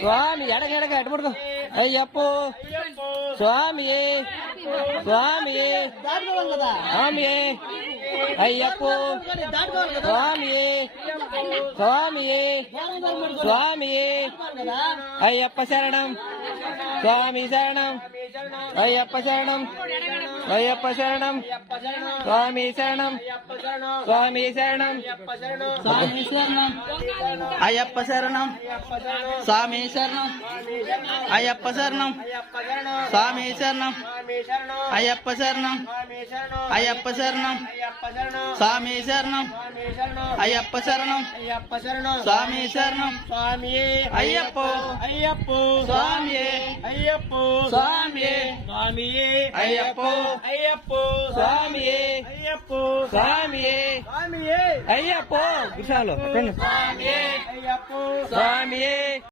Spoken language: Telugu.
స్వామి ఎడగెడగ ఎటు పడుకో అయ్యప్పో స్వామియే స్వామియే స్వామియే అయ్యప్పో స్వామియే స్వామియే స్వామియే అయ్యప్ప శరణం స్వామి శరణం అయ్యప్ప శరణం అయ్యప్ప శరణం స్వామి శరణం స్వామి శరణం స్వామి శరణం అయ్యప్ప శరణం స్వామి శరణం అయ్యప్ప శరణం స్వామి శరణం అయ్యప్ప శరణం అయ్యప్ప శరణం స్వామి శరణం అయ్యప్ప శరణం స్వామి శరణం స్వామియే అయ్యప్పో అయ్యప్పో స్వామియే అయ్యప్పో స్వామియే స్వామియే అయ్యప్పో అయ్యప్పో స్వామియే అయ్యప్పో స్వామియే స్వామియే అయ్యప్పో విశాలు స్వామియే అయ్యప్పో స్వామియే